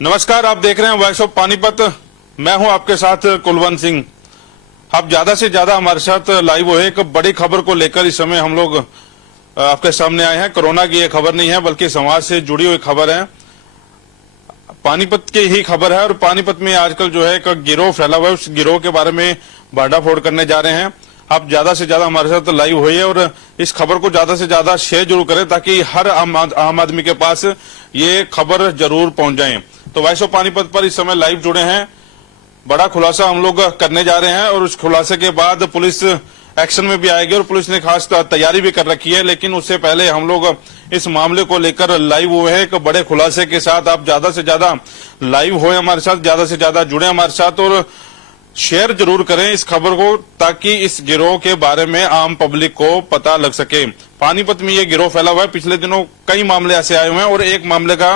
नमस्कार, आप देख रहे हैं वॉइस ऑफ पानीपत। मैं हूं आपके साथ कुलवंत सिंह। आप ज्यादा से ज्यादा हमारे साथ लाइव हुए। एक बड़ी खबर को लेकर इस समय हम लोग आपके सामने आए हैं। कोरोना की ये खबर नहीं है बल्कि समाज से जुड़ी हुई खबर है, पानीपत की ही खबर है। और पानीपत में आजकल जो है एक गिरोह फैला हुआ है, उस गिरोह के बारे में भांडाफोड़ करने जा रहे हैं। आप ज्यादा से ज्यादा हमारे साथ लाइव होइए और इस खबर को ज्यादा से ज्यादा शेयर जरूर करें ताकि हर आम आदमी के पास ये खबर जरूर पहुंच जाए। तो वॉइस ऑफ पानीपत पर इस समय लाइव जुड़े हैं। बड़ा खुलासा हम लोग करने जा रहे हैं और उस खुलासे के बाद पुलिस एक्शन में भी आएगी और पुलिस ने खास तैयारी भी कर रखी है। लेकिन उससे पहले हम लोग इस मामले को लेकर लाइव हुए हैं एक बड़े खुलासे के साथ। आप ज्यादा से ज्यादा लाइव होए हमारे साथ, ज्यादा से ज्यादा जुड़े हमारे साथ और शेयर जरूर करें इस खबर को ताकि इस गिरोह के बारे में आम पब्लिक को पता लग सके। पानीपत में ये गिरोह फैला हुआ है। पिछले दिनों कई मामले ऐसे आए हुए हैं और एक मामले का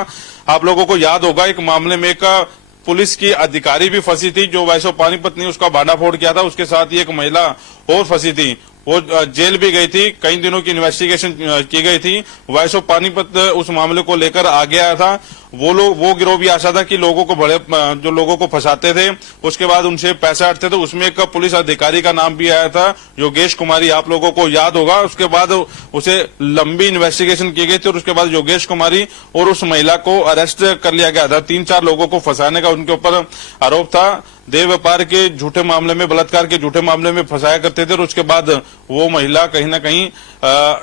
आप लोगों को याद होगा, एक मामले में एक पुलिस की अधिकारी भी फंसी थी जो वॉइस ऑफ पानीपत ने उसका भांडाफोड़ किया था। उसके साथ ही एक महिला और फंसी थी, वो जेल भी गई थी। कई दिनों की इन्वेस्टिगेशन की गई थी। वॉइस ऑफ पानीपत उस मामले को लेकर आगे आया था। वो गिरोह भी आशा था कि लोगों को जो लोगों को फंसाते थे उसके बाद उनसे पैसा हटते थे। उसमें एक पुलिस अधिकारी का नाम भी आया था, योगेश कुमारी, आप लोगों को याद होगा। उसके बाद उसे लंबी इन्वेस्टिगेशन की गई थी और उसके बाद योगेश कुमारी और उस महिला को अरेस्ट कर लिया गया था। 3-4 लोगों को फंसाने का उनके ऊपर आरोप था। देह व्यापार के झूठे मामले में, बलात्कार के झूठे मामले में फंसाया करते थे। और उसके बाद वो महिला कहीं ना कहीं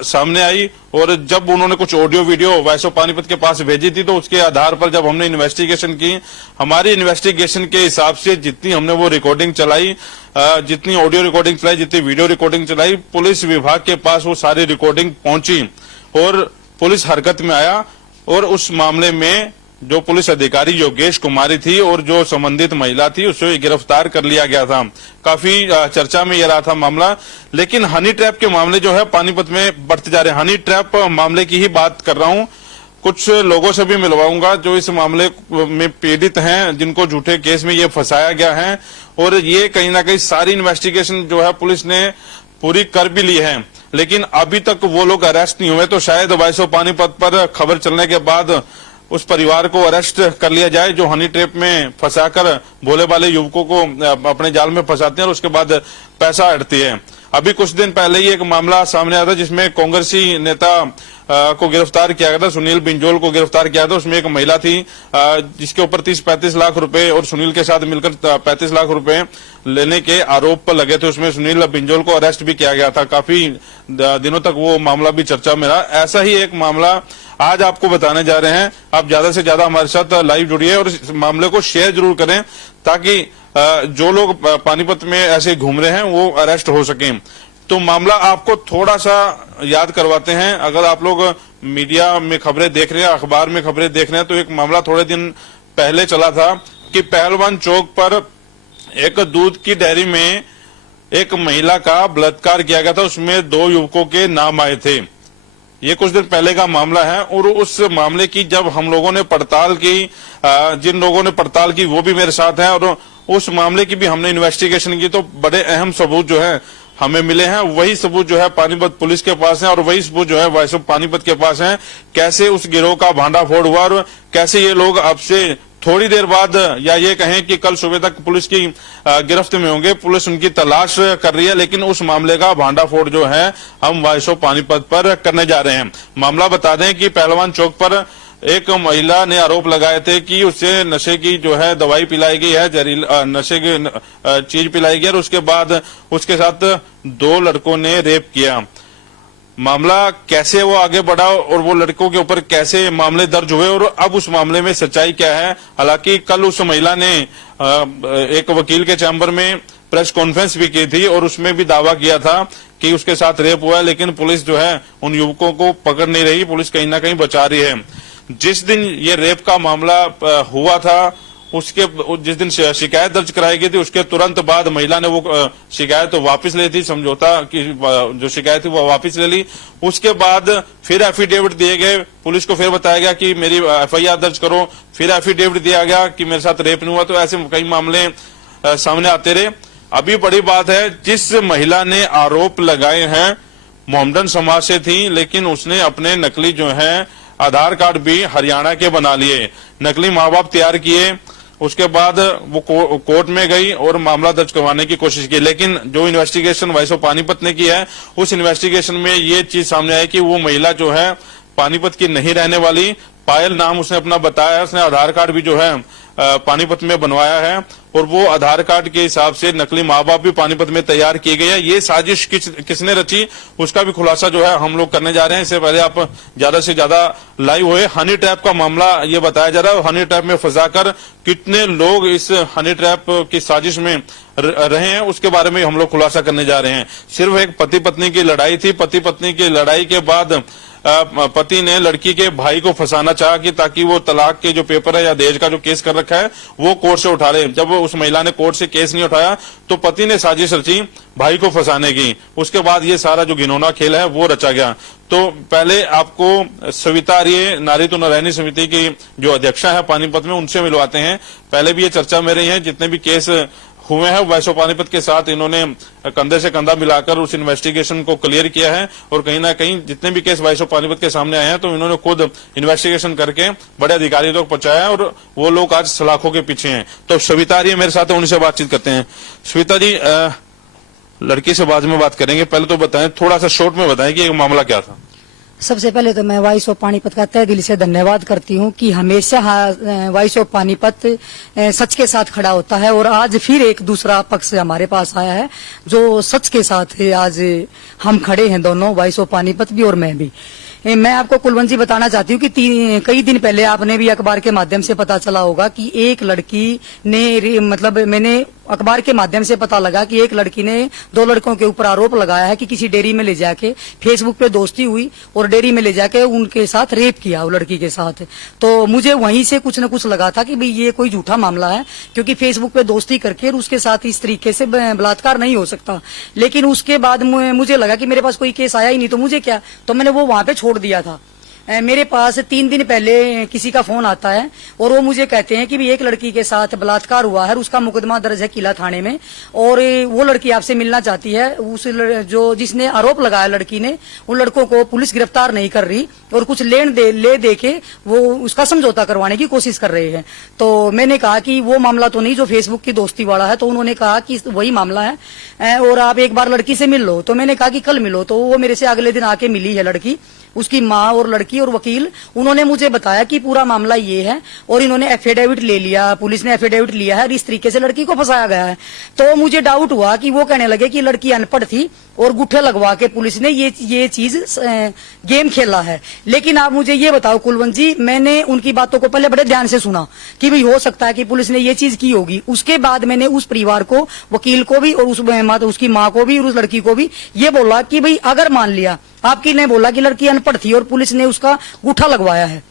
सामने आई और जब उन्होंने कुछ audio video voice of Panipat के पास भेजी थी तो उसके आधार पर जब हमने इन्वेस्टिगेशन की, हमारी इन्वेस्टिगेशन के हिसाब से जितनी हमने वो रिकॉर्डिंग चलाई, जितनी ऑडियो रिकॉर्डिंग चलाई, जितनी वीडियो रिकॉर्डिंग चलाई, पुलिस विभाग के पास वो सारी रिकॉर्डिंग पहुंची और पुलिस हरकत में आया। और उस मामले में जो पुलिस अधिकारी योगेश कुमारी थी और जो संबंधित महिला थी उसे गिरफ्तार कर लिया गया था। काफी चर्चा में यह रहा था मामला। लेकिन हनी ट्रैप के मामले जो है पानीपत में बढ़ते जा रहे हैं। हनी ट्रैप मामले की ही बात कर रहा हूं। कुछ लोगों से भी मिलवाऊंगा जो इस मामले में पीड़ित हैं, जिनको झूठे केस में ये फंसाया गया है। और ये कहीं ना कहीं सारी इन्वेस्टिगेशन जो है पुलिस ने पूरी कर भी ली है, लेकिन अभी तक वो लोग अरेस्ट नहीं हुए। तो शायद वॉइस ऑफ पानीपत पर खबर चलने के बाद उस परिवार को अरेस्ट कर लिया जाए जो हनी ट्रैप में फंसाकर भोले भाले युवकों को अपने जाल में फंसाते हैं और उसके बाद पैसा हटती है। अभी कुछ दिन पहले ही एक मामला सामने आया था जिसमें कांग्रेसी नेता को गिरफ्तार किया गया था, सुनील बिंजोल को गिरफ्तार किया था। उसमें एक महिला थी जिसके ऊपर 30-35 लाख रुपए और सुनील के साथ मिलकर 35 लाख रुपए लेने के आरोप लगे थे। उसमें सुनील बिंजोल को अरेस्ट भी किया गया था। काफी दिनों तक वो मामला भी चर्चा में रहा। ऐसा ही एक मामला आज आपको बताने जा रहे हैं। आप ज्यादा से ज्यादा हमारे साथ लाइव जुड़िए और इस मामले को शेयर जरूर करें ताकि जो लोग पानीपत में ऐसे घूम रहे हैं वो अरेस्ट हो सकें। तो मामला आपको थोड़ा सा याद करवाते हैं। अगर आप लोग मीडिया में खबरें देख रहे हैं, अखबार में खबरें देख रहे हैं, तो एक मामला थोड़े दिन पहले चला था कि पहलवान चौक पर एक दूध की डेयरी में एक महिला का बलात्कार किया गया था। उसमें 2 युवकों के नाम आए थे। ये कुछ दिन पहले का मामला है और उस मामले की जब हम लोगों ने पड़ताल की, जिन लोगों ने पड़ताल की वो भी मेरे साथ हैं और उस मामले की भी हमने इन्वेस्टिगेशन की, तो बड़े अहम सबूत जो है हमें मिले हैं। वही सबूत जो है पानीपत पुलिस के पास है और वही सबूत जो है वॉइस ऑफ पानीपत के पास है। कैसे उस गिरोह का भांडाफोड़ हुआ और कैसे ये लोग अब से थोड़ी देर बाद या ये कहें कि कल सुबह तक पुलिस की गिरफ्त में होंगे। पुलिस उनकी तलाश कर रही है, लेकिन उस मामले का भांडाफोड़ जो है हम वॉइस ऑफ पानीपत पर करने जा रहे हैं। मामला बता दें कि पहलवान चौक पर एक महिला ने आरोप लगाए थे कि उसे नशे की जो है दवाई पिलाई गई है, जहरीला नशे की चीज पिलाई गई और उसके बाद उसके साथ 2 लड़कों ने रेप किया। मामला कैसे वो आगे बढ़ा और वो लड़कों के ऊपर कैसे मामले दर्ज हुए और अब उस मामले में सच्चाई क्या है। हालांकि कल उस महिला ने एक वकील के चैम्बर में प्रेस कॉन्फ्रेंस भी की थी और उसमें भी दावा किया था कि उसके साथ रेप हुआ है, लेकिन पुलिस जो है उन युवकों को पकड़ नहीं रही। पुलिस कहीं ना कहीं बचा रही है। जिस दिन ये रेप का मामला हुआ था, जिस दिन शिकायत दर्ज कराई गई थी उसके तुरंत बाद महिला ने वो शिकायत तो वापस ली थी, समझौता की जो शिकायत थी वो वापस ले ली। उसके बाद फिर एफिडेविट दिए गए, पुलिस को फिर बताया गया कि मेरी एफआईआर दर्ज करो, फिर एफिडेविट दिया गया कि मेरे साथ रेप नहीं हुआ। तो ऐसे कई मामले सामने आते रहे। अभी बड़ी बात है, जिस महिला ने आरोप लगाए हैं मोहम्मदन समाज से थी, लेकिन उसने अपने नकली जो है आधार कार्ड भी हरियाणा के बना लिए, नकली माँ बाप तैयार किए। उसके बाद वो कोर्ट में गई और मामला दर्ज करवाने की कोशिश की, लेकिन जो इन्वेस्टिगेशन वाइस ऑफ पानीपत ने की है उस इन्वेस्टिगेशन में ये चीज सामने आई कि वो महिला जो है पानीपत की नहीं रहने वाली। पायल नाम उसने अपना बताया है, उसने आधार कार्ड भी जो है पानीपत में बनवाया है और वो आधार कार्ड के हिसाब से नकली माँ बाप भी पानीपत में तैयार किए गए हैं। ये साजिश किसने रची उसका भी खुलासा जो है हम लोग करने जा रहे हैं। इससे पहले आप ज्यादा से ज्यादा लाइव हुए। हनी ट्रैप का मामला ये बताया जा रहा है, हनी ट्रैप में फंसाकर कितने लोग इस हनी ट्रैप की साजिश में रहे हैं उसके बारे में हम लोग खुलासा करने जा रहे हैं। सिर्फ एक पति पत्नी की लड़ाई थी, पति पत्नी की लड़ाई के बाद पति ने लड़की के भाई को फंसाना चाहा कि ताकि वो तलाक के जो पेपर है या दहेज का जो केस कर रखा है वो कोर्ट से उठा ले। जब उस महिला ने कोर्ट से केस नहीं उठाया तो पति ने साजिश रची भाई को फंसाने की। उसके बाद ये सारा जो घिनौना खेल है वो रचा गया। तो पहले आपको सविता आर्य नारी तो नारायणी समिति की जो अध्यक्षा है पानीपत में उनसे मिलवाते हैं। पहले भी ये चर्चा में रही है, जितने भी केस हुए हैं वैसो पानीपत के साथ इन्होंने कंधे से कंधा मिलाकर उस इन्वेस्टिगेशन को क्लियर किया है और कहीं ना कहीं जितने भी केस वैसो पानीपत के सामने आए हैं तो इन्होंने खुद इन्वेस्टिगेशन करके बड़े अधिकारी तक पहुंचाया है और वो लोग आज सलाखों के पीछे हैं। तो सविता आर्य मेरे साथ है, उनसे बातचीत करते हैं। सविता जी, लड़की से बाद में बात करेंगे, पहले तो बताएं, थोड़ा सा शॉर्ट में बताएं कि ये मामला क्या था। सबसे पहले तो मैं वॉइस ऑफ पानीपत का तहे दिल से धन्यवाद करती हूँ कि हमेशा वॉइस ऑफ पानीपत सच के साथ खड़ा होता है और आज फिर एक दूसरा पक्ष हमारे पास आया है जो सच के साथ है। आज हम खड़े हैं दोनों, वॉइस ऑफ पानीपत भी और मैं भी। मैं आपको कुलवंत जी बताना चाहती हूँ कि कई दिन पहले आपने भी अखबार के माध्यम से पता चला होगा कि एक लड़की ने मतलब मैंने अखबार के माध्यम से पता लगा कि एक लड़की ने दो लड़कों के ऊपर आरोप लगाया है कि किसी डेयरी में ले जाके फेसबुक पे दोस्ती हुई और डेयरी में ले जाके उनके साथ रेप किया वो लड़की के साथ। तो मुझे वहीं से कुछ न कुछ लगा था कि भाई ये कोई झूठा मामला है, क्योंकि फेसबुक पे दोस्ती करके उसके साथ इस तरीके से बलात्कार नहीं हो सकता। लेकिन उसके बाद मुझे लगा कि मेरे पास कोई केस आया ही नहीं तो मुझे क्या, तो मैंने वो वहां पे छोड़ दिया था। मेरे पास 3 दिन पहले किसी का फोन आता है और वो मुझे कहते हैं कि भी एक लड़की के साथ बलात्कार हुआ है, उसका मुकदमा दर्ज है किला थाने में और वो लड़की आपसे मिलना चाहती है। उस जो जिसने आरोप लगाया लड़की ने, उन लड़कों को पुलिस गिरफ्तार नहीं कर रही और कुछ ले दे के वो उसका समझौता करवाने की कोशिश कर रहे हैं। तो मैंने कहा कि वो मामला तो नहीं जो फेसबुक की दोस्ती वाला है। तो उन्होंने कहा कि वही मामला है और आप एक बार लड़की से मिल लो। तो मैंने कहा कि कल मिलो। तो वो मेरे से अगले दिन आके मिली है लड़की, उसकी माँ और लड़की और वकील। उन्होंने मुझे बताया कि पूरा मामला ये है और इन्होंने एफिडेविट ले लिया, पुलिस ने एफिडेविट लिया है और इस तरीके से लड़की को फंसाया गया है। तो मुझे डाउट हुआ कि वो कहने लगे कि लड़की अनपढ़ थी और गुट्ठे लगवा के पुलिस ने ये चीज गेम खेला है। लेकिन आप मुझे ये बताओ कुलवंत जी, मैंने उनकी बातों को पहले बड़े ध्यान से सुना कि भाई हो सकता है कि पुलिस ने ये चीज की होगी। उसके बाद मैंने उस परिवार को, वकील को भी और उसकी माँ को भी और उस लड़की को भी ये बोला कि भाई अगर मान लिया आपकी ने बोला कि लड़की अनपढ़ थी और पुलिस ने उसका गुट्ठा लगवाया है,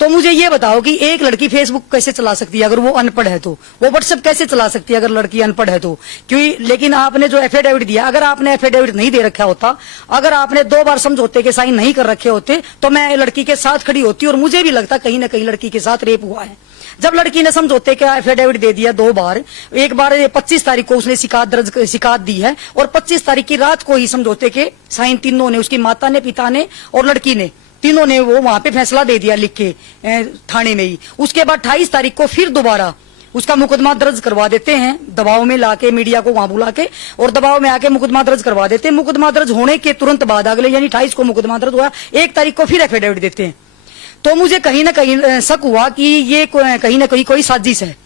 तो मुझे ये बताओ कि एक लड़की फेसबुक कैसे चला सकती है अगर वो अनपढ़ है? तो वो व्हाट्सएप कैसे चला सकती है अगर लड़की अनपढ़ है? तो क्यों? लेकिन आपने जो एफिडेविट दिया, अगर आपने एफिडेविट नहीं दे रखा होता, अगर आपने 2 बार समझौते के साइन नहीं कर रखे होते तो मैं लड़की के साथ खड़ी होती और मुझे भी लगता कहीं ना कहीं लड़की के साथ रेप हुआ है। जब लड़की ने समझौते का एफिडेविट दे दिया 2 बार, एक बार 25 तारीख को उसने शिकायत दी है और 25 तारीख की रात को ही समझौते के साइन तीनों ने, उसकी माता ने, पिता ने और लड़की ने, तीनों ने वो वहां पे फैसला दे दिया लिख के थाने में ही। उसके बाद 28 तारीख को फिर दोबारा उसका मुकदमा दर्ज करवा देते हैं, दबाव में लाके मीडिया को वहां बुला के और दबाव में आके मुकदमा दर्ज करवा देते हैं। मुकदमा दर्ज होने के तुरंत बाद अगले यानी 28 को मुकदमा दर्ज हुआ, 1 तारीख को फिर एफिडेविट देते हैं। तो मुझे कहीं ना कहीं शक हुआ कि ये कहीं ना कहीं कोई साजिश है।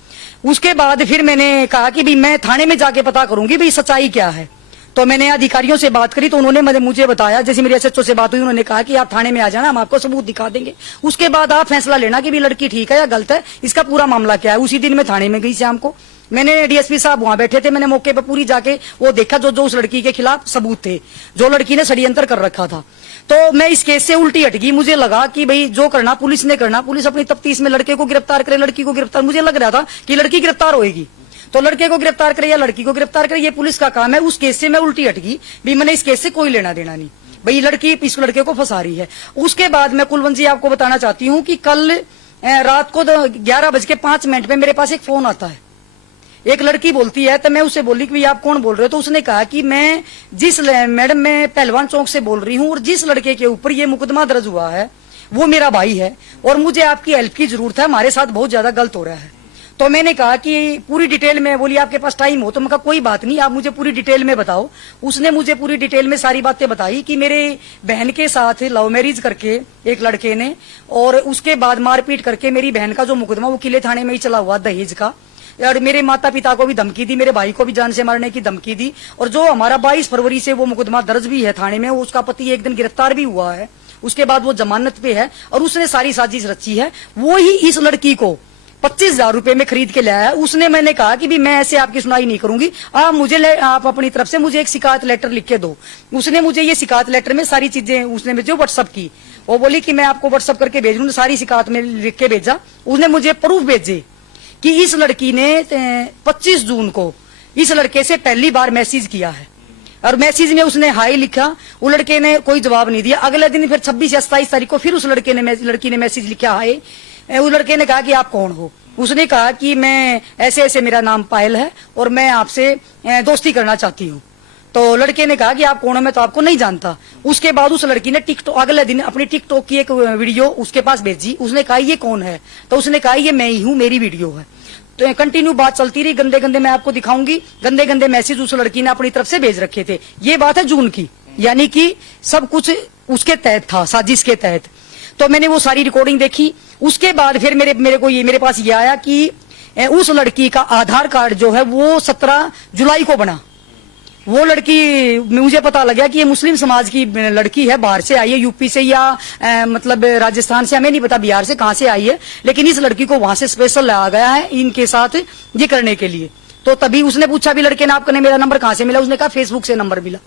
उसके बाद फिर मैंने कहा कि भाई मैं थाने में जाके पता करूंगी भाई सच्चाई क्या है। तो मैंने अधिकारियों से बात करी तो उन्होंने मुझे बताया, जैसे मेरी एसएचओ से बात हुई, उन्होंने कहा कि आप थाने में आ जाना, हम आपको सबूत दिखा देंगे, उसके बाद आप फैसला लेना कि भी लड़की ठीक है या गलत है, इसका पूरा मामला क्या है। उसी दिन मैं थाने में गई शाम को, मैंने डीएसपी साहब वहां बैठे थे, मैंने मौके पर पूरी जाके वो देखा जो उस लड़की के खिलाफ सबूत थे, जो लड़की ने षड्यंत्र कर रखा था। तो मैं इस केस से उल्टी हट गई। मुझे लगा कि भाई जो करना पुलिस ने करना, पुलिस अपनी तफ्तीश में लड़के को गिरफ्तार करे, लड़की को गिरफ्तार, मुझे लग रहा था कि लड़की गिरफ्तार होगी तो लड़के को गिरफ्तार करे या लड़की को गिरफ्तार करे, ये पुलिस का काम है। उस केस से मैं उल्टी हट गई, भी मैंने इस केस से कोई लेना देना नहीं, भाई लड़की इस लड़के को फंसा रही है। उसके बाद मैं कुलवंत जी आपको बताना चाहती हूँ कि कल रात को 11:05 पे मेरे पास एक फोन आता है, एक लड़की बोलती है। तो मैं उससे बोली कि आप कौन बोल रहे हो? तो उसने कहा कि मैं पहलवान चौक से बोल रही हूँ और जिस लड़के के ऊपर ये मुकदमा दर्ज हुआ है वो मेरा भाई है और मुझे आपकी हेल्प की जरूरत है, हमारे साथ बहुत ज्यादा गलत हो रहा है। तो मैंने कहा कि पूरी डिटेल में, बोली आपके पास टाइम हो? तो मैं कहा कोई बात नहीं, आप मुझे पूरी डिटेल में बताओ। उसने मुझे पूरी डिटेल में सारी बातें बताई कि मेरे बहन के साथ लव मैरिज करके एक लड़के ने, और उसके बाद मारपीट करके मेरी बहन का जो मुकदमा वो किले थाने में ही चला हुआ दहेज का, और मेरे माता पिता को भी धमकी दी, मेरे भाई को भी जान से मारने की धमकी दी। और जो हमारा 22 फरवरी से वो मुकदमा दर्ज भी है थाने में, उसका पति एक दिन गिरफ्तार भी हुआ है, उसके बाद वो जमानत पे है, और उसने सारी साजिश रची है। वो ही इस लड़की को 25,000 रुपए में खरीद के लाया है। उसने, मैंने कहा कि भी मैं ऐसे आपकी सुनाई नहीं करूंगी, आप अपनी तरफ से मुझे एक शिकायत लेटर लिख के दो। उसने मुझे ये शिकायत लेटर में सारी चीजें उसने मुझे व्हाट्सअप की, वो बोली कि मैं आपको व्हाट्सअप करके भेज दूंगी, सारी शिकायत में लिख के भेजा। उसने मुझे प्रूफ भेजे कि इस लड़की ने 25 जून को इस लड़के से पहली बार मैसेज किया है, और मैसेज में उसने हाई लिखा, वो लड़के ने कोई जवाब नहीं दिया। अगले दिन फिर 26 या 27 तारीख को फिर उस लड़की ने मैसेज लिखा हाई। उस लड़के ने कहा कि आप कौन हो? उसने कहा कि मैं ऐसे ऐसे, मेरा नाम पायल है और मैं आपसे दोस्ती करना चाहती हूँ। तो लड़के ने कहा कि आप कौन हो? मैं तो आपको नहीं जानता। उसके बाद उस लड़की ने टिकटॉक, अगले दिन अपनी टिकटॉक की एक वीडियो उसके पास भेजी। उसने कहा ये कौन है? तो उसने कहा ये मैं ही हूँ, मेरी वीडियो है। तो कंटिन्यू बात चलती रही, गंदे गंदे, मैं आपको दिखाऊंगी, गंदे गंदे मैसेज उस लड़की ने अपनी तरफ से भेज रखे थे। ये बात है जून की, यानी कि सब कुछ उसके तहत था, साजिश के तहत। तो मैंने वो सारी रिकॉर्डिंग देखी। उसके बाद फिर मेरे पास ये आया कि उस लड़की का आधार कार्ड जो है वो 17 जुलाई को बना। वो लड़की, मुझे पता लगा कि ये मुस्लिम समाज की लड़की है, बाहर से आई है, यूपी से या मतलब राजस्थान से, हमें नहीं पता बिहार से कहां से आई है, लेकिन इस लड़की को वहां से स्पेशल लाया गया है इनके साथ ये करने के लिए। तो तभी उसने पूछा भी लड़के ने, आपको मेरा नंबर कहां से मिला? उसने कहा फेसबुक से नंबर मिला।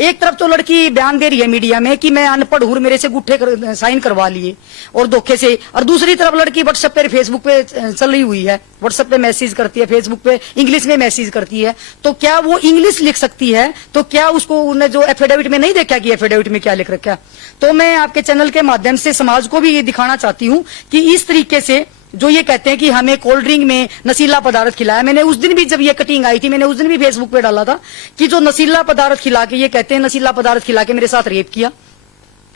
एक तरफ तो लड़की बयान दे रही है मीडिया में कि मैं अनपढ़ हूं, मेरे से गुट्ठे साइन करवा लिए और धोखे से, और दूसरी तरफ लड़की व्हाट्सएप पे, फेसबुक पे चल रही हुई है, व्हाट्सएप पे मैसेज करती है, फेसबुक पे इंग्लिश में मैसेज करती है। तो क्या वो इंग्लिश लिख सकती है? तो क्या उसको उन्हें जो एफिडेविट में नहीं देखा कि एफिडेविट में क्या लिख रखा? तो मैं आपके चैनल के माध्यम से समाज को भी ये दिखाना चाहती हूँ कि इस तरीके से जो ये कहते हैं कि हमें कोल्ड ड्रिंक में नशीला पदार्थ खिलाया, मैंने उस दिन भी, जब ये कटिंग आई थी, मैंने उस दिन भी फेसबुक पे डाला था कि जो नशीला पदार्थ खिला के, ये कहते हैं नशीला पदार्थ खिला के मेरे साथ रेप किया।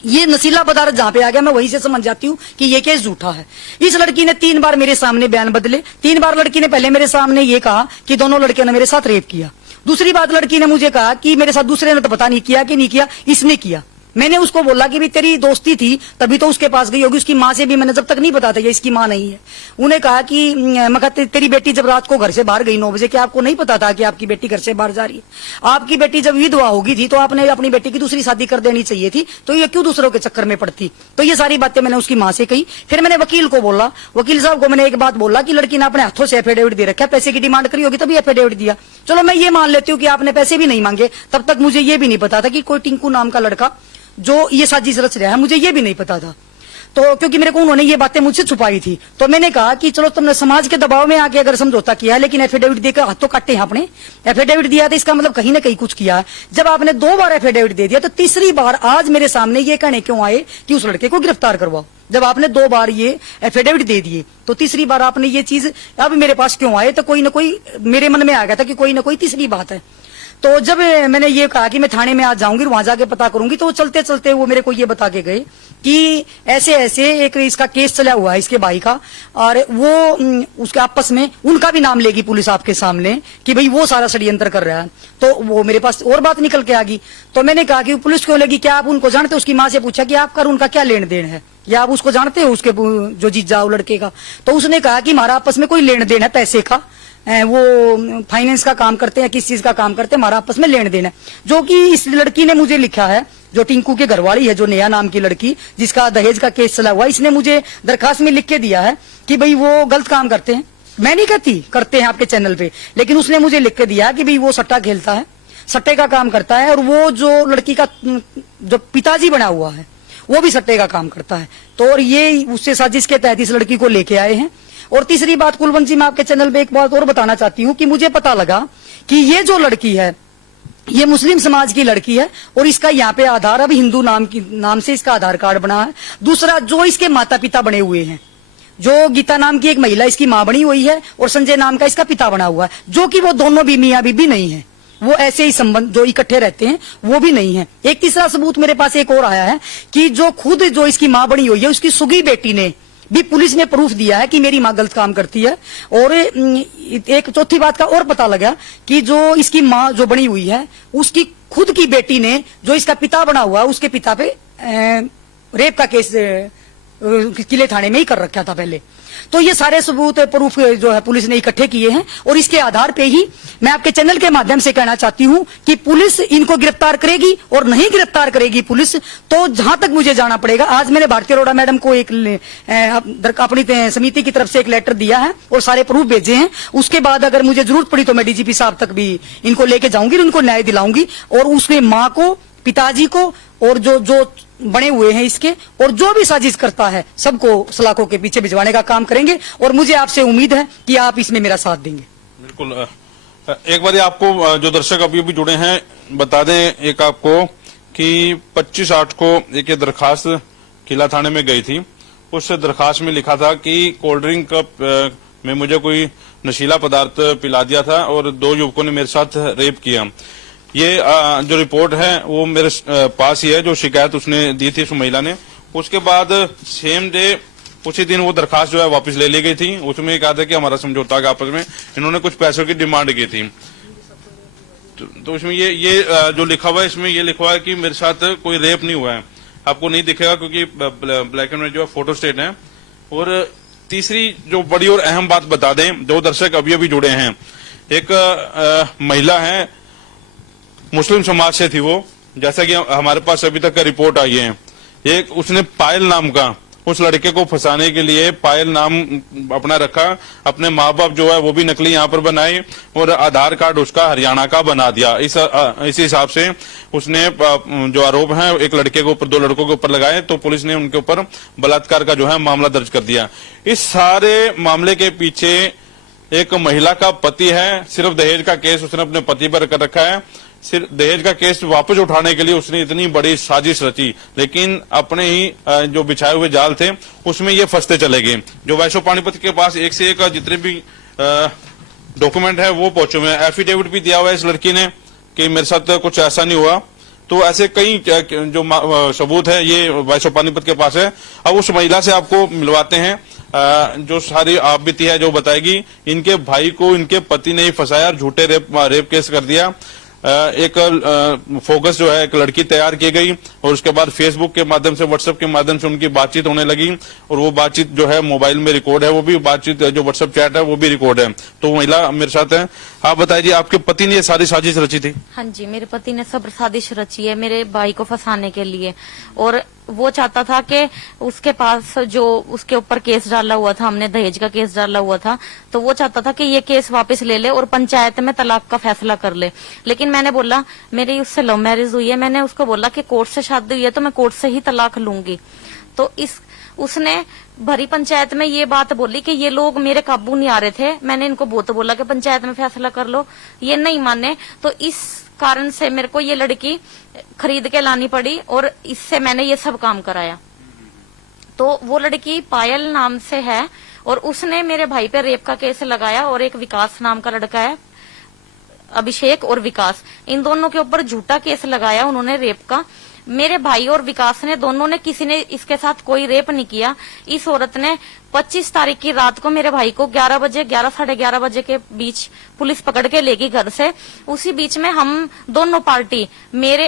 ये नशीला पदार्थ जहां पे आ गया, मैं वहीं से समझ जाती हूँ कि ये केस झूठा है। इस लड़की ने 3 बार मेरे सामने बयान बदले। 3 बार लड़की ने पहले मेरे सामने ये कहा कि दोनों लड़कियों ने मेरे साथ रेप किया। दूसरी बात लड़की ने मुझे कहा कि मेरे साथ दूसरे ने तो पता नहीं किया कि नहीं किया, इसने किया। मैंने उसको बोला कि भी तेरी दोस्ती थी तभी तो उसके पास गई होगी, उसकी माँ से भी मैंने जब तक नहीं बताया ये इसकी माँ नहीं है। उन्हें कहा कि मैं कहती तेरी बेटी जब रात को घर से बाहर गई 9 बजे, क्या आपको नहीं पता था कि आपकी बेटी घर से बाहर जा रही है? आपकी बेटी जब विधवा होगी थी तो आपने अपनी बेटी की दूसरी शादी कर देनी चाहिए थी, तो ये क्यों दूसरों के चक्कर में पड़ती? तो ये सारी बातें मैंने उसकी माँ से कही। फिर मैंने वकील को बोला, वकील साहब को मैंने एक बात बोला कि लड़की ने अपने हाथों से एफिडेविट दे रखा है, पैसे की डिमांड करी होगी तभी एफिडेविट दिया। चलो मैं ये मान लेती हूँ कि आपने पैसे भी नहीं मांगे, तब तक मुझे ये भी नहीं पता था कि कोई टिंकू नाम का लड़का जो ये साजिश रच रहा है, मुझे ये भी नहीं पता था। तो क्योंकि मेरे को उन्होंने ये बातें मुझसे छुपाई थी, तो मैंने कहा कि चलो तुमने समाज के दबाव में आके अगर समझौता किया है, लेकिन एफिडेविट देकर हाथ तो काटे हैं आपने। एफिडेविट दिया था, इसका मतलब कहीं ना कहीं कुछ किया है। जब आपने 2 बार एफिडेविट दे दिया, तो तीसरी बार आज मेरे सामने ये कहने क्यों आए कि उस लड़के को गिरफ्तार करवाओ? जब आपने 2 बार ये एफिडेविट दे दिए, तो तीसरी बार आपने ये चीज अब मेरे पास क्यों आए? तो कोई ना कोई मेरे मन में आ गया था कि कोई ना कोई तीसरी बात है। तो जब मैंने ये कहा कि मैं थाने में आज जाऊंगी, वहां जाके पता करूंगी, तो चलते चलते वो मेरे को ये बता के गए कि ऐसे ऐसे एक इसका केस चला हुआ है इसके भाई का, और वो उसके आपस में उनका भी नाम लेगी पुलिस आपके सामने कि भाई वो सारा षड्यंत्र कर रहा है। तो वो मेरे पास और बात निकल के आ गई। तो मैंने कहा कि पुलिस क्यों लेगी, क्या आप उनको जानते हो? उसकी माँ से पूछा कि आपका उनका क्या लेन देन है, या आप उसको जानते हो, उसके जो जीजा लड़के का? तो उसने कहा कि हमारा आपस में कोई लेन देन है पैसे का, वो फाइनेंस का काम करते हैं, किस चीज का काम करते हैं, हमारा आपस में लेन देन है। जो कि इस लड़की ने मुझे लिखा है, जो टिंकू के घरवाली है, जो नेहा नाम की लड़की जिसका दहेज का केस चला हुआ, इसने मुझे दरखास्त में लिख के दिया है कि भाई वो गलत काम करते हैं। मैं नहीं कहती करते हैं आपके चैनल पे, लेकिन उसने मुझे लिख के दिया कि भाई वो सट्टा खेलता है, सट्टे का काम करता है, और वो जो लड़की का जो पिताजी बना हुआ है वो भी सट्टे का काम करता है। तो और ये उससे साजिश के तहत इस लड़की को लेके आए हैं। और तीसरी बात कुलवंत जी, मैं आपके चैनल पे एक बात और बताना चाहती हूँ कि मुझे पता लगा कि ये जो लड़की है ये मुस्लिम समाज की लड़की है, और इसका यहाँ पे आधार अब हिंदू नाम से इसका आधार कार्ड बना है। दूसरा, जो इसके माता पिता बने हुए हैं, जो गीता नाम की एक महिला इसकी माँ बनी हुई है, और संजय नाम का इसका पिता बना हुआ है, जो कि वो दोनों भी मियाँ बीबी नहीं है। वो ऐसे ही संबंध जो इकट्ठे रहते हैं वो भी नहीं है। एक तीसरा सबूत मेरे पास एक और आया है कि जो खुद जो इसकी मां बनी हुई है उसकी सुगी बेटी ने भी पुलिस में प्रूफ दिया है कि मेरी मां गलत काम करती है। और एक चौथी बात का और पता लगा कि जो इसकी मां जो बनी हुई है उसकी खुद की बेटी ने जो इसका पिता बना हुआ है उसके पिता पे रेप का केस किले थाने में ही कर रखा था पहले। तो ये सारे सबूत प्रूफ जो है पुलिस ने इकट्ठे किए हैं और इसके आधार पे ही मैं आपके चैनल के माध्यम से कहना चाहती हूं कि पुलिस इनको गिरफ्तार करेगी और नहीं गिरफ्तार करेगी पुलिस तो जहां तक मुझे जाना पड़ेगा। आज मैंने भारती अरोड़ा मैडम को एक अपनी समिति की तरफ से एक लेटर दिया है और सारे प्रूफ भेजे हैं। उसके बाद अगर मुझे जरूरत पड़ी तो मैं डीजीपी साहब तक भी इनको लेके जाऊंगी, उनको न्याय दिलाऊंगी और उसके माँ को, पिताजी को और जो बने हुए हैं इसके और जो भी साजिश करता है सबको सलाखों के पीछे भिजवाने का काम करेंगे। और मुझे आपसे उम्मीद है कि आप इसमें मेरा साथ देंगे। बिल्कुल। एक बार आपको जो दर्शक अभी भी जुड़े हैं बता दें एक आपको कि 25/8 को एक दरखास्त किला थाने में गई थी। उस दरखास्त में लिखा था कि कोल्ड ड्रिंक में मुझे कोई नशीला पदार्थ पिला दिया था और 2 युवकों ने मेरे साथ रेप किया। ये जो रिपोर्ट है वो मेरे पास ही है, जो शिकायत उसने दी थी उस महिला ने। उसके बाद सेम डे उसी दिन वो दरखास्त जो है वापस ले ली गई थी। उसमें कहा था कि हमारा समझौता का आपस में इन्होंने कुछ पैसों की डिमांड की थी। तो उसमें ये जो लिखा हुआ है इसमें ये लिखा हुआ है कि मेरे साथ कोई रेप नहीं हुआ है। आपको नहीं दिखेगा क्योंकि ब्लैक एंड व्हाइट जो है फोटो स्टेट है। और तीसरी जो बड़ी और अहम बात बता दें, जो दर्शक अभी अभी जुड़े हैं, एक महिला है मुस्लिम समाज से थी वो, जैसा कि हमारे पास अभी तक का रिपोर्ट आई है। एक उसने पायल नाम का उस लड़के को फंसाने के लिए पायल नाम अपना रखा। अपने माँ बाप जो है वो भी नकली यहाँ पर बनाए और आधार कार्ड उसका हरियाणा का बना दिया। इसी हिसाब से उसने जो आरोप है एक लड़के के ऊपर, 2 लड़कों के ऊपर लगाए। तो पुलिस ने उनके ऊपर बलात्कार का जो है मामला दर्ज कर दिया। इस सारे मामले के पीछे एक महिला का पति है। सिर्फ दहेज का केस उसने अपने पति पर कर रखा है। सिर्फ दहेज का केस वापस उठाने के लिए उसने इतनी बड़ी साजिश रची, लेकिन अपने ही जो बिछाए हुए जाल थे उसमें ये फंसते चले गए। जो वैश्व पानीपत के पास एक से एक जितने भी डॉक्यूमेंट है वो पहुंचे हुए हैं। एफिडेविट भी दिया हुआ है इस लड़की ने कि मेरे साथ कुछ ऐसा नहीं हुआ। तो ऐसे कई जो सबूत है ये वैश्व पानीपत के पास है। अब उस महिला से आपको मिलवाते हैं जो सारी आप बीती है, जो बताएगी। इनके भाई को इनके पति ने ही फंसाया और झूठे रेप केस कर दिया। एक फोकस जो है एक लड़की तैयार की गई और उसके बाद फेसबुक के माध्यम से, व्हाट्सएप के माध्यम से उनकी बातचीत होने लगी और वो बातचीत जो है मोबाइल में रिकॉर्ड है, वो भी बातचीत जो व्हाट्सएप चैट है वो भी रिकॉर्ड है। तो महिला मेरे साथ है। आप बताइए, आपके पति ने ये सारी साजिश रची थी? हाँ जी, मेरे पति ने सब साजिश रची है मेरे भाई को फंसाने के लिए। और वो चाहता था कि उसके पास जो उसके ऊपर केस डाला हुआ था, हमने दहेज का केस डाला हुआ था, तो वो चाहता था कि ये केस वापस ले ले और पंचायत में तलाक का फैसला कर ले। लेकिन मैंने बोला, मेरी उससे लव मैरिज हुई है, मैंने उसको बोला कि कोर्ट से शादी हुई है तो मैं कोर्ट से ही तलाक लूंगी। तो उसने भरी पंचायत में ये बात बोली कि ये लोग मेरे काबू नहीं आ रहे थे। मैंने इनको बहुत बोला कि पंचायत में फैसला कर लो, ये नहीं माने। तो इस कारण से मेरे को ये लड़की खरीद के लानी पड़ी और इससे मैंने ये सब काम कराया। तो वो लड़की पायल नाम से है और उसने मेरे भाई पे रेप का केस लगाया। और एक विकास नाम का लड़का है, अभिषेक और विकास, इन दोनों के ऊपर झूठा केस लगाया उन्होंने रेप का। मेरे भाई और विकास ने दोनों ने, किसी ने इसके साथ कोई रेप नहीं किया। इस औरत ने 25 तारीख की रात को मेरे भाई को 11 बजे, 11 साढ़े 11 बजे के बीच पुलिस पकड़ के लेगी घर से। उसी बीच में हम दोनों पार्टी, मेरे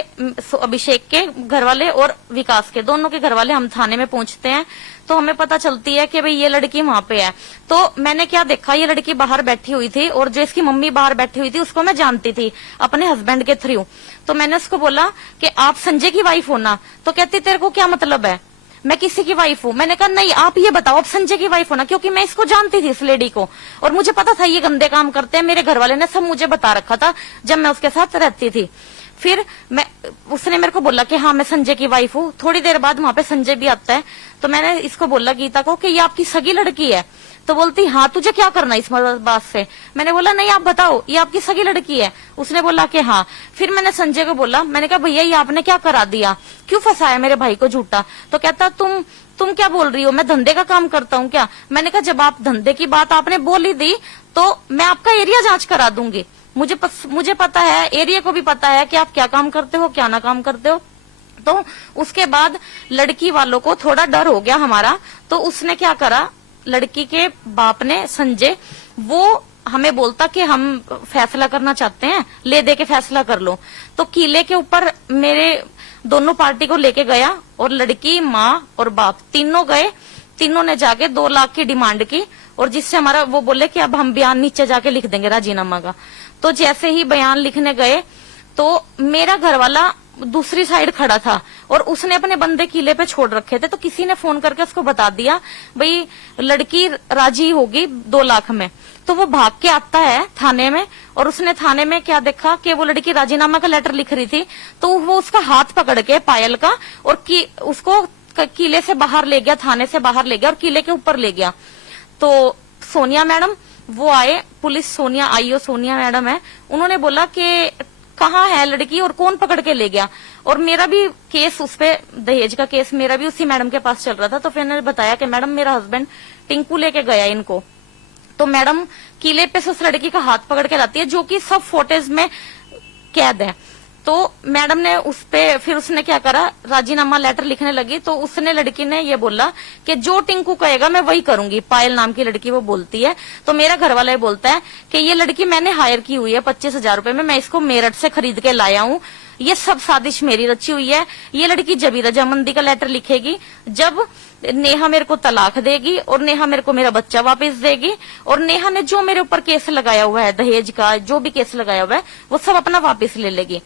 अभिषेक के घर वाले और विकास के, दोनों के घर वाले, हम थाने में पहुंचते हैं। तो हमें पता चलती है कि भाई ये लड़की वहां पे है। तो मैंने क्या देखा, ये लड़की बाहर बैठी हुई थी और जो इसकी मम्मी बाहर बैठी हुई थी उसको मैं जानती थी अपने हस्बैंड के थ्रू। तो मैंने उसको बोला कि आप संजय की वाइफ हो ना? तो कहती तेरे को क्या मतलब है, मैं किसी की वाइफ हूँ? मैंने कहा नहीं, आप ये बताओ आप संजय की वाइफ हो ना? क्योंकि मैं इसको जानती थी, इस लेडी को, और मुझे पता था ये गंदे काम करते हैं। मेरे घर वाले ने सब मुझे बता रखा था जब मैं उसके साथ रहती थी। फिर उसने मेरे को बोला कि हाँ मैं संजय की वाइफ हूँ। थोड़ी देर बाद वहां पे संजय भी आता है। तो मैंने इसको बोला, गीता को, कि ये आपकी सगी लड़की है? तो बोलती हाँ, तुझे क्या करना इस बात से? मैंने बोला नहीं, आप बताओ ये आपकी सगी लड़की है? उसने बोला कि हाँ। फिर मैंने संजय को बोला, मैंने कहा भैया ये आपने क्या करा दिया, क्यों फंसाया मेरे भाई को झूठा? तो कहता तुम क्या बोल रही हो, मैं धंधे का काम करता हूँ क्या? मैंने कहा जब आप धंधे की बात आपने बोल ही दी तो मैं आपका एरिया जांच करा दूंगी। मुझे पता है, एरिया को भी पता है कि आप क्या काम करते हो, क्या ना काम करते हो। तो उसके बाद लड़की वालों को थोड़ा डर हो गया हमारा, तो उसने क्या करा, लड़की के बाप ने संजय, वो हमें बोलता कि हम फैसला करना चाहते हैं, ले दे के फैसला कर लो। तो किले के ऊपर मेरे दोनों पार्टी को लेके गया और लड़की, माँ और बाप तीनों गए। तीनों ने जाके 2 लाख की डिमांड की और जिससे हमारा वो बोले कि अब हम बयान नीचे जाके लिख देंगे राजीनामा का। तो जैसे ही बयान लिखने गए तो मेरा घर वाला दूसरी साइड खड़ा था और उसने अपने बंदे किले पे छोड़ रखे थे। तो किसी ने फोन करके उसको बता दिया भाई लड़की राजी होगी 2 लाख में। तो वो भाग के आता है थाने में और उसने थाने में क्या देखा कि वो लड़की राजीनामा का लेटर लिख रही थी। तो वो उसका हाथ पकड़ के पायल का और उसको किले से बाहर ले गया, थाने से बाहर ले गया और किले के ऊपर ले गया। तो सोनिया मैडम वो आए, police Sonia IO Sonia madam है, उन्होंने बोला कि कहाँ है लड़की और कौन पकड़ के ले गया। और मेरा भी केस, उस पे दहेज का केस मेरा भी उसी मैडम के पास चल रहा था। तो फिर मैंने बताया कि मैडम मेरा हस्बैंड टिंकू लेके गया इनको। तो मैडम किले पे से उस लड़की का हाथ पकड़ के लाती है, जो कि सब फोटेज में कैद है। तो मैडम ने उस पे फिर उसने क्या करा, राजीनामा लेटर लिखने लगी। तो उसने, लड़की ने ये बोला कि जो टिंकू कहेगा मैं वही करूंगी। पायल नाम की लड़की वो बोलती है। तो मेरा घर वाला ये बोलता है कि ये लड़की मैंने हायर की हुई है 25,000 रुपए में, मैं इसको मेरठ से खरीद के लाया हूँ, ये सब साजिश मेरी रची हुई है। ये लड़की जब ही रजामंदी का लेटर लिखेगी, जब नेहा मेरे को तलाक देगी और नेहा मेरे को मेरा बच्चा वापस देगी, और नेहा ने जो मेरे ऊपर केस लगाया हुआ है दहेज का, जो भी केस लगाया हुआ है वो सब अपना वापस ले लेगी।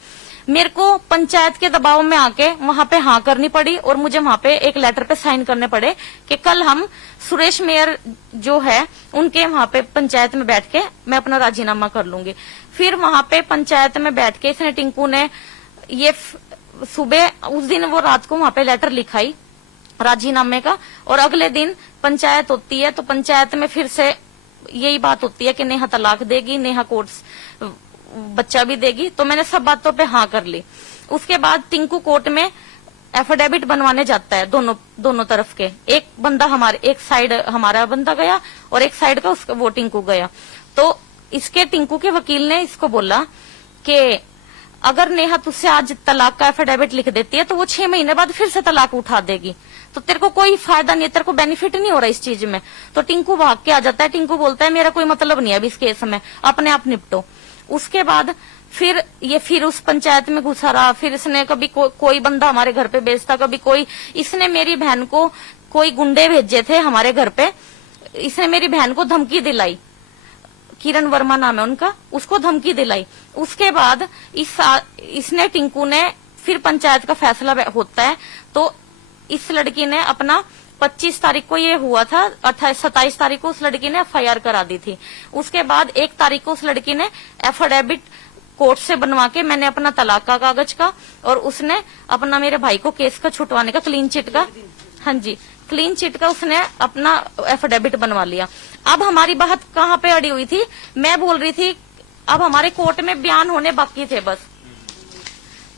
मेरे को पंचायत के दबाव में आके वहां पे हाँ करनी पड़ी और मुझे वहां पे एक लेटर पे साइन करने पड़े कि कल हम सुरेश मेयर जो है उनके वहां पे पंचायत में बैठ के मैं अपना राजीनामा कर लूंगी। फिर वहां पे पंचायत में बैठ के इसने, टिंकू ने, ये सुबह उस दिन वो रात को वहां पे लेटर लिखाई राजीनामे का, और अगले दिन पंचायत होती है। तो पंचायत में फिर से यही बात होती है कि नेहा तलाक देगी, नेहा कोर्ट बच्चा भी देगी। तो मैंने सब बातों पे हाँ कर ली। उसके बाद टिंकू कोर्ट में एफिडेविट बनवाने जाता है, दोनों तरफ के। एक बंदा हमारे, एक साइड हमारा बंदा गया और एक साइड का उसका वो टिंकू गया। तो इसके टिंकू के वकील ने इसको बोला कि अगर नेहा तुझसे आज तलाक का एफिडेविट लिख देती है तो वो 6 महीने बाद फिर से तलाक उठा देगी, तो तेरे को कोई फायदा नहीं है, तेरे को बेनिफिट नहीं हो रहा इस चीज में। तो टिंकू भाग के आ जाता है। टिंकू बोलता है मेरा कोई मतलब नहीं है अभी इस केस में, अपने आप निपटो। उसके बाद फिर उस पंचायत में घुसा रहा। फिर इसने कभी कोई बंदा हमारे घर पे भेजता, कभी कोई। इसने मेरी बहन को कोई गुंडे भेजे थे हमारे घर पे, इसने मेरी बहन को धमकी दिलाई, किरण वर्मा नाम है उनका, उसको धमकी दिलाई। उसके बाद इसने, टिंकू ने, फिर पंचायत का फैसला होता है। तो इस लड़की ने अपना 25 तारीख को ये हुआ था, 27 तारीख को उस लड़की ने FIR करा दी थी। उसके बाद 1 तारीख को उस लड़की ने एफिडेविट कोर्ट से बनवा के, मैंने अपना तलाक का कागज का और उसने अपना मेरे भाई को केस का छुटवाने का, क्लीन चिट का, हाँ जी क्लीन चिट का उसने अपना एफिडेविट बनवा लिया। अब हमारी बात कहाँ पे अड़ी हुई थी, मैं बोल रही थी अब हमारे कोर्ट में बयान होने बाकी थे बस।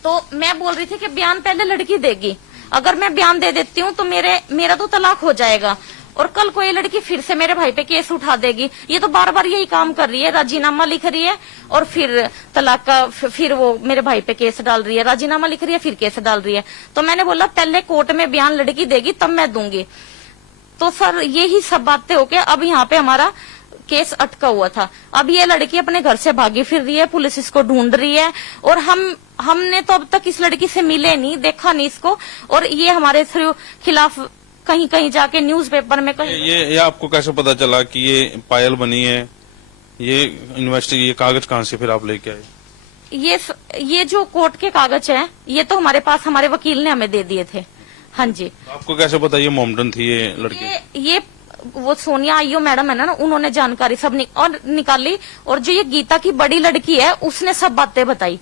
तो मैं बोल रही थी कि बयान पहले लड़की देगी, अगर मैं बयान दे देती हूँ तो मेरा तो तलाक हो जाएगा और कल कोई लड़की फिर से मेरे भाई पे केस उठा देगी। ये तो बार बार यही काम कर रही है, राजीनामा लिख रही है और फिर तलाक का, फिर वो मेरे भाई पे केस डाल रही है, राजीनामा लिख रही है फिर केस डाल रही है। तो मैंने बोला पहले कोर्ट में बयान लड़की देगी तब मैं दूंगी। तो सर यही सब बातें होके अब यहाँ पे हमारा केस अटका हुआ था। अब ये लड़की अपने घर से भागी फिर रही है, पुलिस इसको ढूंढ रही है और हमने तो अब तक इस लड़की से मिले नहीं, देखा नहीं इसको, और ये हमारे खिलाफ कहीं कहीं जाके न्यूज़पेपर में कहीं। ये आपको कैसे पता चला कि ये पायल बनी है? ये कागज कहाँ से फिर आप लेके आए? ये जो कोर्ट के कागज हैं ये तो हमारे पास हमारे वकील ने हमें दे दिए थे। हाँ जी। आपको कैसे पता ये मोमडन थी ये लड़की? ये वो सोनिया आईओ मैडम है ना, उन्होंने जानकारी सब निकाली और जो ये गीता की बड़ी लड़की है उसने सब बातें बताई।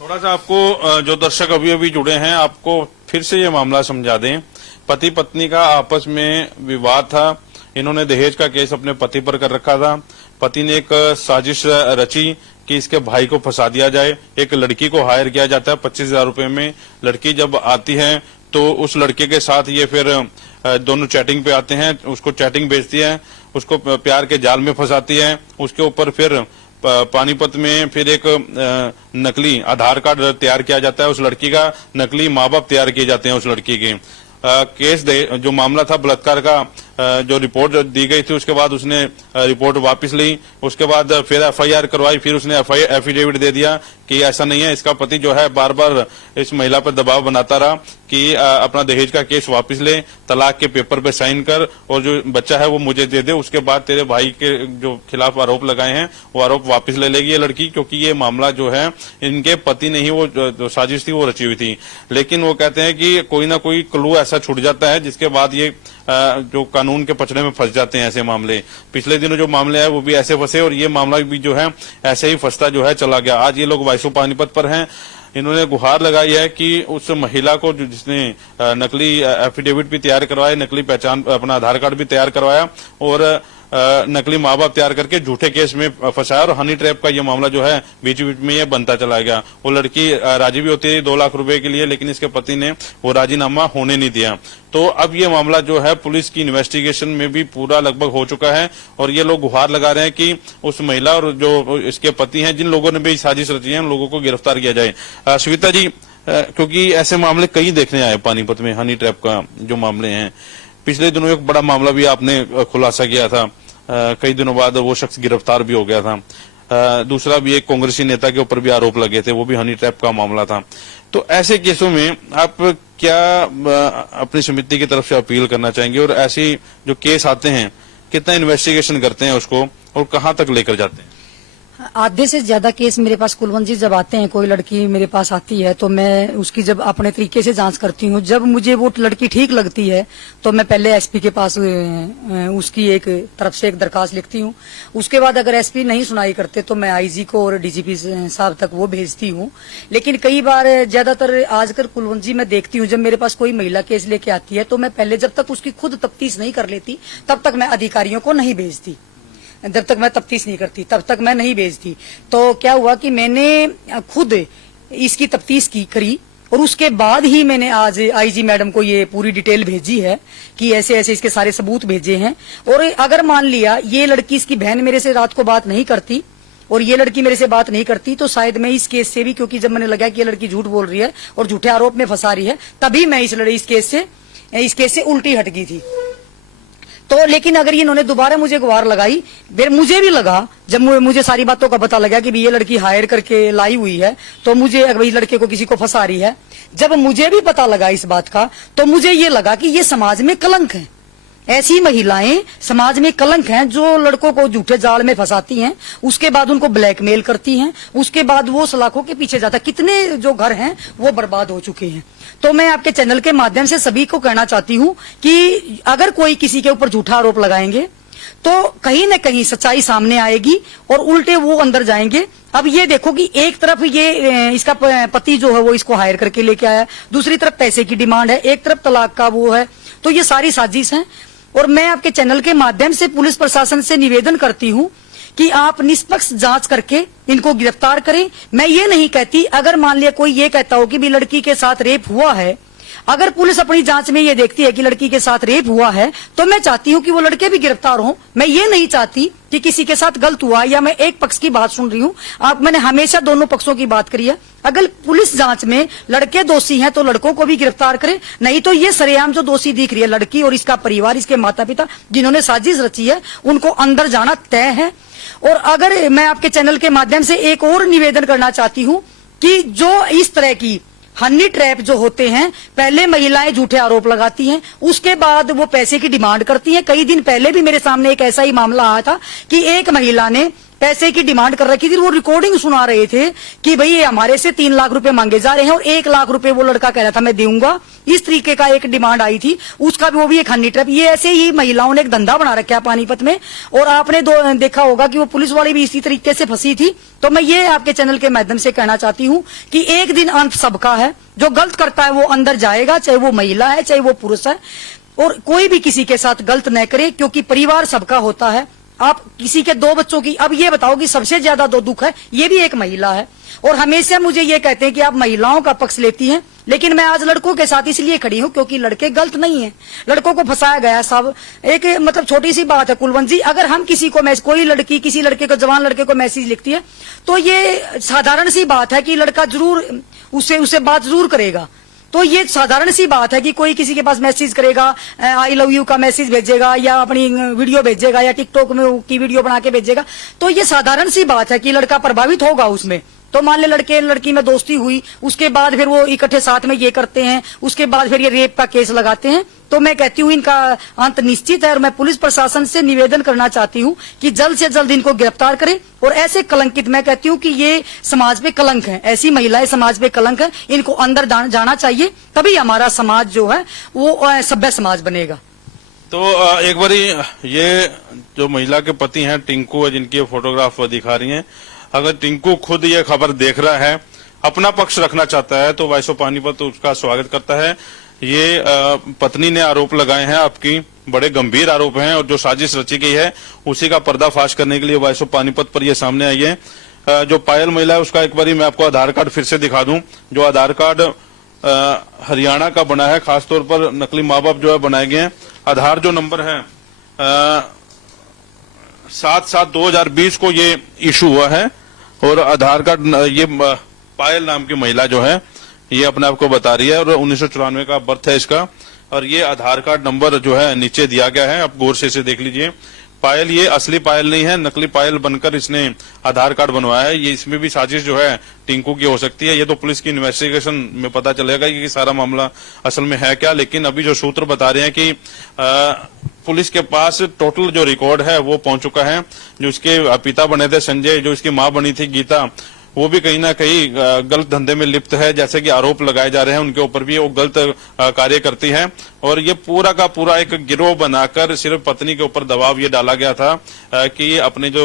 थोड़ा सा आपको, जो दर्शक अभी अभी जुड़े हैं, आपको फिर से ये मामला समझा दें। पति पत्नी का आपस में विवाद था, इन्होंने दहेज का केस अपने पति पर कर रखा था। पति ने एक साजिश रची कि इसके भाई को फंसा दिया जाए। एक लड़की को हायर किया जाता है 25,000 रुपए में। लड़की जब आती है तो उस लड़के के साथ ये फिर दोनों चैटिंग पे आते हैं, उसको चैटिंग भेजती है, उसको प्यार के जाल में फंसाती है। उसके ऊपर फिर पानीपत में फिर एक नकली आधार कार्ड तैयार किया जाता है उस लड़की का, नकली माँ बाप तैयार किए जाते हैं उस लड़की के। जो मामला था बलात्कार का, जो रिपोर्ट दी गई थी उसके बाद उसने रिपोर्ट वापस ली, उसके बाद फिर एफआईआर करवाई, फिर उसने एफिडेविट दे दिया कि ऐसा नहीं है। इसका पति जो है बार बार इस महिला पर दबाव बनाता रहा कि अपना दहेज का केस वापस ले, तलाक के पेपर पे साइन कर और जो बच्चा है वो मुझे दे दे, उसके बाद तेरे भाई के जो खिलाफ आरोप लगाए हैं वो आरोप वापस ले लेगी ये लड़की, क्योंकि ये मामला जो है इनके पति ने ही वो जो साजिश थी वो रची हुई थी। लेकिन वो कहते हैं कि कोई ना कोई क्लू ऐसा छूट जाता है जिसके बाद ये जो कानून के पचड़े में फंस जाते हैं ऐसे मामले। पिछले दिनों जो मामले हैं वो भी ऐसे फंसे और ये मामला भी जो है ऐसे ही फंसता जो है चला गया। आज ये लोग वाइसो पानीपत पर हैं। इन्होंने गुहार लगाई है कि उस महिला को जिसने नकली एफिडेविट भी तैयार करवाया, नकली पहचान अपना आधार कार्ड भी तैयार करवाया और नकली माँ बाप तैयार करके झूठे केस में फंसाया और हनी ट्रैप का ये मामला जो है बीच बीच में ये बनता चला गया। वो लड़की राजी भी होती है 2 लाख रुपए के लिए, लेकिन इसके पति ने वो राजीनामा होने नहीं दिया। तो अब ये मामला जो है पुलिस की इन्वेस्टिगेशन में भी पूरा लगभग हो चुका है और ये लोग गुहार लगा रहे हैं कि उस महिला और जो इसके पति हैं, जिन लोगों ने भी साजिश रची है, उन लोगों को गिरफ्तार किया जाए। श्वेता जी, क्योंकि ऐसे मामले कई देखने आए पानीपत में, हनी ट्रैप का जो मामले हैं, पिछले दिनों एक बड़ा मामला भी आपने खुलासा किया था, कई दिनों बाद वो शख्स गिरफ्तार भी हो गया था। दूसरा भी एक कांग्रेसी नेता के ऊपर भी आरोप लगे थे, वो भी हनी ट्रैप का मामला था। तो ऐसे केसों में आप क्या अपनी समिति की तरफ से अपील करना चाहेंगे और ऐसे जो केस आते हैं कितना इन्वेस्टिगेशन करते हैं उसको और कहाँ तक लेकर जाते हैं? आधे से ज्यादा केस मेरे पास कुलवंत जी जब आते हैं, कोई लड़की मेरे पास आती है तो मैं उसकी जब अपने तरीके से जांच करती हूँ। जब मुझे वो लड़की ठीक लगती है तो मैं पहले एसपी के पास उसकी एक तरफ से एक दरखास्त लिखती हूँ। उसके बाद अगर एसपी नहीं सुनाई करते तो मैं आईजी को और डीजीपी साहब तक वो भेजती हूँ। लेकिन कई बार ज्यादातर आजकल कुलवंत जी मैं देखती हूँ, जब मेरे पास कोई महिला केस लेके आती है तो मैं पहले जब तक उसकी खुद तफ्तीश नहीं कर लेती तब तक मैं अधिकारियों को नहीं भेजती, जब तक मैं तफ्तीश नहीं करती तब तक मैं नहीं भेजती। तो क्या हुआ कि मैंने खुद इसकी तफ्तीश करी और उसके बाद ही मैंने आज आईजी मैडम को ये पूरी डिटेल भेजी है कि ऐसे ऐसे इसके सारे सबूत भेजे हैं। और अगर मान लिया ये लड़की, इसकी बहन मेरे से रात को बात नहीं करती और ये लड़की मेरे से बात नहीं करती तो शायद मैं इस केस से भी, क्योंकि जब मैंने लगा कि ये लड़की झूठ बोल रही है और झूठे आरोप में फंसा रही है, तभी मैं इस केस से उल्टी हट गई थी। तो लेकिन अगर इन्होंने दोबारा मुझे गुहार लगाई, फिर मुझे भी लगा, जब मुझे सारी बातों का पता लगा कि ये लड़की हायर करके लाई हुई है तो मुझे अगर इस लड़के को किसी को फंसा रही है, जब मुझे भी पता लगा इस बात का तो मुझे ये लगा कि ये समाज में कलंक है। ऐसी महिलाएं समाज में कलंक हैं जो लड़कों को झूठे जाल में फंसाती हैं, उसके बाद उनको ब्लैकमेल करती हैं, उसके बाद वो सलाखों के पीछे जाता। कितने जो घर हैं वो बर्बाद हो चुके हैं। तो मैं आपके चैनल के माध्यम से सभी को कहना चाहती हूँ कि अगर कोई किसी के ऊपर झूठा आरोप लगाएंगे तो कहीं न कहीं सच्चाई सामने आएगी और उल्टे वो अंदर जाएंगे। अब ये देखो कि एक तरफ ये इसका पति जो है वो इसको हायर करके लेके आया, दूसरी तरफ पैसे की डिमांड है, एक तरफ तलाक का वो है, तो ये सारी साजिश है। और मैं आपके चैनल के माध्यम से पुलिस प्रशासन से निवेदन करती हूँ कि आप निष्पक्ष जांच करके इनको गिरफ्तार करें। मैं ये नहीं कहती, अगर मान लिया कोई ये कहता हो कि भी लड़की के साथ रेप हुआ है, अगर पुलिस अपनी जांच में ये देखती है कि लड़की के साथ रेप हुआ है तो मैं चाहती हूँ कि वो लड़के भी गिरफ्तार हों। मैं ये नहीं चाहती कि किसी के साथ गलत हुआ या मैं एक पक्ष की बात सुन रही हूँ। मैंने हमेशा दोनों पक्षों की बात करी है। अगर पुलिस जांच में लड़के दोषी हैं तो लड़कों को भी गिरफ्तार करे, नहीं तो ये सरेआम जो दोषी दिख रही है लड़की और इसका परिवार, इसके माता पिता जिन्होंने साजिश रची है, उनको अंदर जाना तय है। और अगर मैं आपके चैनल के माध्यम से एक और निवेदन करना चाहती हूँ कि जो इस तरह की हनी ट्रैप जो होते हैं, पहले महिलाएं झूठे आरोप लगाती हैं, उसके बाद वो पैसे की डिमांड करती हैं। कई दिन पहले भी मेरे सामने एक ऐसा ही मामला आया था कि एक महिला ने पैसे की डिमांड कर रखी थी। वो रिकॉर्डिंग सुना रहे थे कि भाई ये हमारे से 3 लाख रुपए मांगे जा रहे हैं और 1 लाख रुपए वो लड़का कह रहा था मैं दूंगा। इस तरीके का एक डिमांड आई थी, उसका भी वो भी एक हनी ट्रैप। ये ऐसे ही महिलाओं ने एक धंधा बना रखा है पानीपत में और आपने देखा होगा कि वो पुलिस वाली भी इसी तरीके से फंसी थी। तो मैं ये आपके चैनल के माध्यम से कहना चाहती हूँ कि एक दिन अंत सबका है। जो गलत करता है वो अंदर जाएगा, चाहे वो महिला है चाहे वो पुरुष है, और कोई भी किसी के साथ गलत न करे, क्योंकि परिवार सबका होता है। आप किसी के 2 बच्चों की, अब ये बताओ कि सबसे ज्यादा दो दुख है, ये भी एक महिला है। और हमेशा मुझे ये कहते हैं कि आप महिलाओं का पक्ष लेती हैं, लेकिन मैं आज लड़कों के साथ इसलिए खड़ी हूं क्योंकि लड़के गलत नहीं हैं, लड़कों को फंसाया गया सब। एक मतलब छोटी सी बात है कुलवंत जी, अगर हम किसी को कोई लड़की किसी लड़के को, जवान लड़के को मैसेज लिखती है तो ये साधारण सी बात है कि लड़का जरूर उससे बात जरूर करेगा। तो ये साधारण सी बात है कि कोई किसी के पास मैसेज करेगा, आई लव यू का मैसेज भेजेगा या अपनी वीडियो भेजेगा या टिकटॉक में की वीडियो बना के भेजेगा, तो ये साधारण सी बात है कि लड़का प्रभावित होगा उसमें। तो मान ले लड़के लड़की में दोस्ती हुई, उसके बाद फिर वो इकट्ठे साथ में ये करते हैं, उसके बाद फिर ये रेप का केस लगाते हैं। तो मैं कहती हूँ इनका अंत निश्चित है और मैं पुलिस प्रशासन से निवेदन करना चाहती हूँ कि जल्द से जल्द इनको गिरफ्तार करें। और ऐसे कलंकित, मैं कहती हूँ कि ये समाज पे कलंक है, ऐसी महिलाएं समाज पे कलंक है, इनको अंदर जाना चाहिए, तभी हमारा समाज जो है वो सभ्य समाज बनेगा। तो एक बारी ये जो महिला के पति हैं टिंकू, जिनकी फोटोग्राफ दिखा रही हैं, अगर टिंकू खुद ये खबर देख रहा है, अपना पक्ष रखना चाहता है तो वॉइस ऑफ पानीपत उसका स्वागत करता है। ये पत्नी ने आरोप लगाए हैं आपकी, बड़े गंभीर आरोप हैं, और जो साजिश रची गई है उसी का पर्दाफाश करने के लिए वॉइस ऑफ पानीपत पर ये सामने आई है। जो पायल महिला है उसका एक बारी मैं आपको आधार कार्ड फिर से दिखा दूं। जो आधार कार्ड हरियाणा का बना है, खासतौर पर नकली माँ बाप जो है बनाए गए हैं। आधार जो नंबर है 7/7/2020 को ये इशू हुआ है, और आधार कार्ड ये पायल नाम की महिला जो है ये अपने आप को बता रही है, और 1994 का बर्थ है इसका, और ये आधार कार्ड नंबर जो है नीचे दिया गया है, आप गौर से इसे देख लीजिए। पायल ये असली पायल नहीं है, नकली पायल बनकर इसने आधार कार्ड बनवाया है। ये इसमें भी साजिश जो है टिंकू की हो सकती है। ये तो पुलिस की इन्वेस्टिगेशन में पता चलेगा कि सारा मामला असल में है क्या, लेकिन अभी जो सूत्र बता रहे हैं कि पुलिस के पास टोटल जो रिकॉर्ड है वो पहुंच चुका है। जो इसके पिता बने थे संजय, जो इसकी मां बनी थी गीता, वो भी कहीं ना कहीं गलत धंधे में लिप्त है, जैसे कि आरोप लगाए जा रहे हैं उनके ऊपर भी वो गलत कार्य करती है। और ये पूरा का पूरा एक गिरोह बनाकर सिर्फ पत्नी के ऊपर दबाव ये डाला गया था कि अपने जो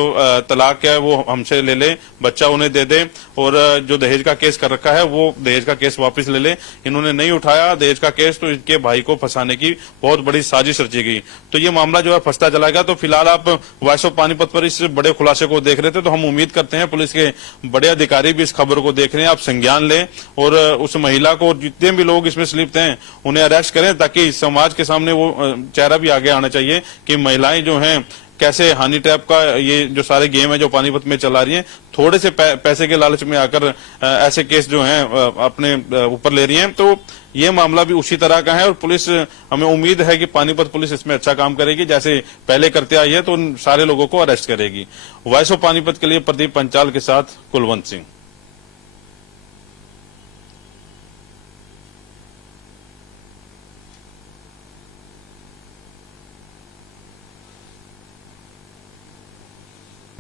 तलाक है वो हमसे ले ले, बच्चा उन्हें दे दे, और जो दहेज का केस कर रखा है वो दहेज का केस वापस ले ले। इन्होंने नहीं उठाया दहेज का केस, तो इनके भाई को फंसाने की बहुत बड़ी साजिश रची गई। तो ये मामला जो है फंसता चला गया। तो फिलहाल आप वॉइस ऑफ पानीपत पर इस बड़े खुलासे को देख रहे थे, तो हम उम्मीद करते हैं पुलिस के बड़े अधिकारी भी इस खबर को देख रहे हैं, आप संज्ञान लें और उस महिला को, जितने भी लोग इसमें स्लिप्त हैं उन्हें अरेस्ट करें, ताकि समाज के सामने वो चेहरा भी आगे आना चाहिए कि महिलाएं जो हैं कैसे हानि ट्रैप का ये जो सारे गेम है जो पानीपत में चला रही हैं, थोड़े से पैसे के लालच में आकर ऐसे केस जो हैं अपने ऊपर ले रही हैं। तो ये मामला भी उसी तरह का है, और पुलिस, हमें उम्मीद है कि पानीपत पुलिस इसमें अच्छा काम करेगी, जैसे पहले करते आई है, तो उन सारे लोगों को अरेस्ट करेगी। वॉइस ऑफ पानीपत के लिए प्रदीप पंचाल के साथ कुलवंत सिंह।